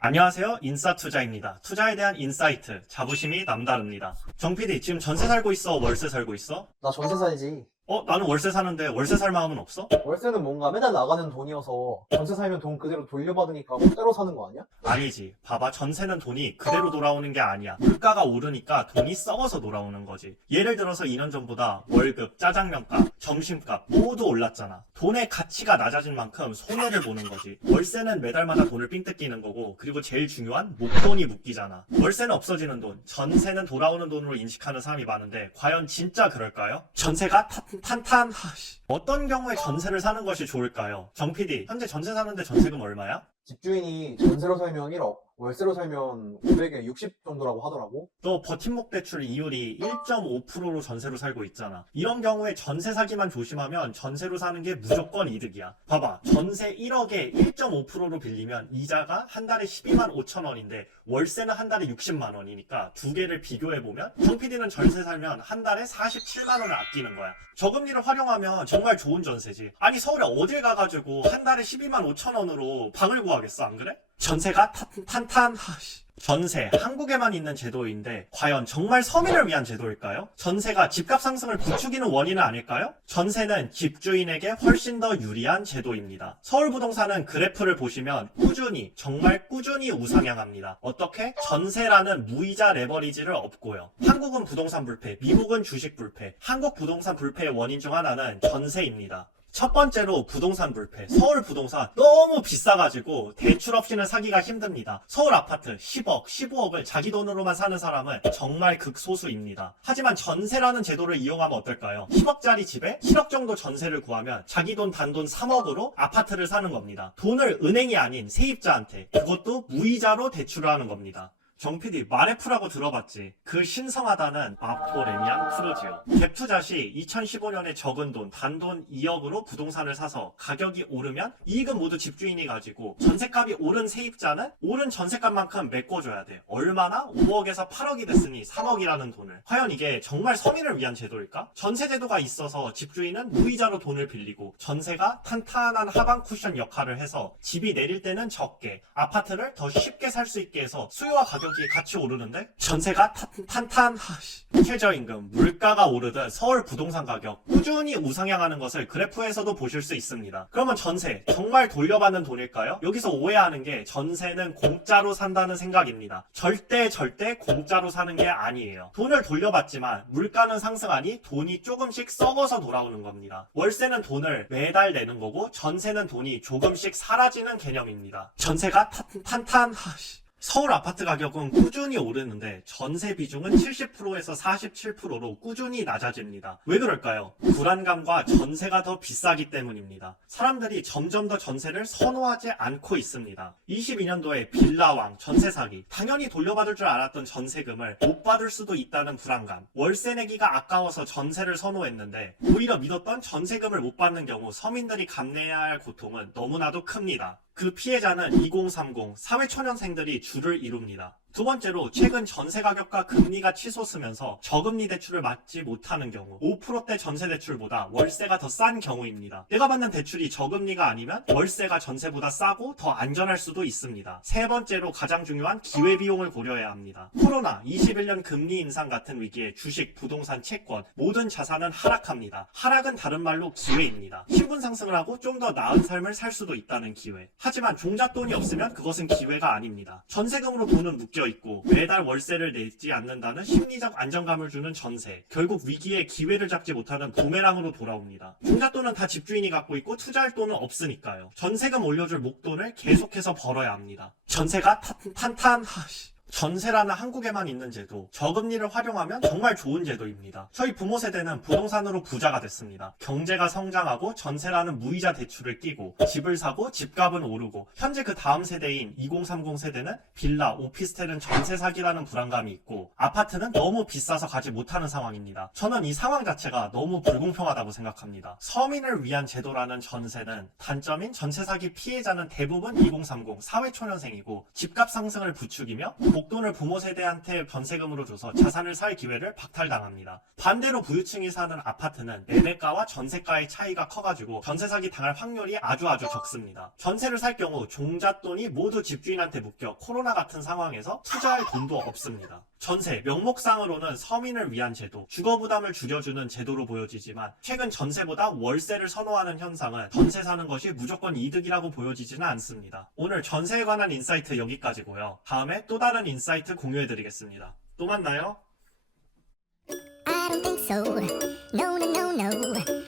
안녕하세요. 인싸투자입니다. 투자에 대한 인사이트, 자부심이 남다릅니다. 정PD, 지금 전세 살고 있어? 월세 살고 있어? 나 전세 살지. 나는 월세 사는데 월세 살 마음은 없어? 월세는 뭔가 매달 나가는 돈이어서 전세 살면 돈 그대로 돌려받으니까 공짜로 사는 거 아니야? 아니지. 봐봐. 전세는 돈이 그대로 돌아오는 게 아니야. 물가가 오르니까 돈이 썩어서 돌아오는 거지. 예를 들어서 2년 전보다 월급, 짜장면값, 점심값 모두 올랐잖아. 돈의 가치가 낮아진 만큼 손해를 보는 거지. 월세는 매달마다 돈을 삥 뜯기는 거고, 그리고 제일 중요한 목돈이 묶이잖아. 월세는 없어지는 돈, 전세는 돌아오는 돈으로 인식하는 사람이 많은데 과연 진짜 그럴까요? 전세가 탄탄 어떤 경우에 전세를 사는 것이 좋을까요? 정PD, 현재 전세 사는데 전세금 얼마야? 집주인이 전세로 살면 1억, 월세로 살면 500에 60 정도라고 하더라고. 또 버팀목 대출 이율이 1.5%로 전세로 살고 있잖아. 이런 경우에 전세 사기만 조심하면 전세로 사는 게 무조건 이득이야. 봐봐. 전세 1억에 1.5%로 빌리면 이자가 한 달에 12만 5천 원인데 월세는 한 달에 60만 원이니까 두 개를 비교해보면 정PD는 전세 살면 한 달에 47만 원을 아끼는 거야. 저금리를 활용하면 정말 좋은 전세지. 아니 서울에 어딜 가가지고 한 달에 12만 5천 원으로 방을 구하겠어, 안 그래? 전세가 탄탄 전세, 한국에만 있는 제도인데 과연 정말 서민을 위한 제도일까요? 전세가 집값 상승을 부추기는 원인은 아닐까요? 전세는 집주인에게 훨씬 더 유리한 제도입니다. 서울부동산은 그래프를 보시면 정말 꾸준히 우상향합니다. 어떻게? 전세라는 무이자 레버리지를 없고요. 한국은 부동산 불패, 미국은 주식 불패, 한국 부동산 불패의 원인 중 하나는 전세입니다. 첫 번째로 부동산 불패. 서울 부동산 너무 비싸가지고 대출 없이는 사기가 힘듭니다. 서울 아파트 10억, 15억을 자기 돈으로만 사는 사람은 정말 극소수입니다. 하지만 전세라는 제도를 이용하면 어떨까요? 10억짜리 집에 7억 정도 전세를 구하면 자기 돈 단돈 3억으로 아파트를 사는 겁니다. 돈을 은행이 아닌 세입자한테, 그것도 무이자로 대출을 하는 겁니다. 정PD, 마레프라고 들어봤지? 그 신성하다는 마포레미안 푸르지오. 갭 투자 시 2015년에 적은 돈, 단돈 2억으로 부동산을 사서 가격이 오르면 이익은 모두 집주인이 가지고 전세값이 오른 세입자는 오른 전세값만큼 메꿔줘야 돼. 얼마나? 5억에서 8억이 됐으니 3억이라는 돈을. 과연 이게 정말 서민을 위한 제도일까? 전세제도가 있어서 집주인은 무이자로 돈을 빌리고 전세가 탄탄한 하방 쿠션 역할을 해서 집이 내릴 때는 적게, 아파트를 더 쉽게 살 수 있게 해서 수요와 가격이 같이 오르는데 전세가 탄탄 최저임금, 물가가 오르듯 서울 부동산 가격 꾸준히 우상향하는 것을 그래프에서도 보실 수 있습니다. 그러면 전세 정말 돌려받는 돈일까요? 여기서 오해하는 게 전세는 공짜로 산다는 생각입니다. 절대 공짜로 사는 게 아니에요. 돈을 돌려받지만 물가는 상승하니 돈이 조금씩 썩어서 돌아오는 겁니다. 월세는 돈을 매달 내는 거고 전세는 돈이 조금씩 사라지는 개념입니다. 전세가 탄탄 서울 아파트 가격은 꾸준히 오르는데 전세 비중은 70%에서 47%로 꾸준히 낮아집니다. 왜 그럴까요? 불안감과 전세가 더 비싸기 때문입니다. 사람들이 점점 더 전세를 선호하지 않고 있습니다. 22년도에 빌라왕, 전세 사기, 당연히 돌려받을 줄 알았던 전세금을 못 받을 수도 있다는 불안감, 월세 내기가 아까워서 전세를 선호했는데 오히려 믿었던 전세금을 못 받는 경우 서민들이 감내해야 할 고통은 너무나도 큽니다. 그 피해자는 2030 사회초년생들이 주를 이룹니다. 두 번째로 최근 전세 가격과 금리가 치솟으면서 저금리 대출을 받지 못하는 경우 5%대 전세 대출보다 월세가 더 싼 경우입니다. 내가 받는 대출이 저금리가 아니면 월세가 전세보다 싸고 더 안전할 수도 있습니다. 세 번째로 가장 중요한 기회비용을 고려해야 합니다. 코로나, 21년 금리 인상 같은 위기에 주식, 부동산, 채권 모든 자산은 하락합니다. 하락은 다른 말로 기회입니다. 신분 상승을 하고 좀 더 나은 삶을 살 수도 있다는 기회. 하지만 종잣돈이 없으면 그것은 기회가 아닙니다. 전세금으로 돈은 묶여 있고 매달 월세를 내지 않는다는 심리적 안정감을 주는 전세, 결국 위기에 기회를 잡지 못하는 부메랑으로 돌아옵니다. 종잣돈은 다 집주인이 갖고 있고 투자할 돈은 없으니까요. 전세금 올려줄 목돈을 계속해서 벌어야 합니다. 전세가 탄탄 전세라는 한국에만 있는 제도, 저금리를 활용하면 정말 좋은 제도입니다. 저희 부모 세대는 부동산으로 부자가 됐습니다. 경제가 성장하고 전세라는 무이자 대출을 끼고 집을 사고 집값은 오르고 현재 그 다음 세대인 2030 세대는 빌라, 오피스텔은 전세 사기라는 불안감이 있고 아파트는 너무 비싸서 가지 못하는 상황입니다. 저는 이 상황 자체가 너무 불공평하다고 생각합니다. 서민을 위한 제도라는 전세는 단점인 전세 사기 피해자는 대부분 2030 사회초년생이고 집값 상승을 부추기며 목돈을 부모 세대한테 변세금으로 줘서 자산을 살 기회를 박탈당합니다. 반대로 부유층이 사는 아파트는 매매가와 전세가의 차이가 커가지고 전세 사기 당할 확률이 아주 적습니다. 전세를 살 경우 종잣돈이 모두 집주인한테 묶여 코로나 같은 상황에서 투자할 돈도 없습니다. 전세, 명목상으로는 서민을 위한 제도, 주거 부담을 줄여주는 제도로 보여지지만 최근 전세보다 월세를 선호하는 현상은 전세 사는 것이 무조건 이득이라고 보여지지는 않습니다. 오늘 전세에 관한 인사이트 여기까지고요. 다음에 또 다른 인사이트 공유해드리겠습니다. 또 만나요. I don't think so. No, no, no, no.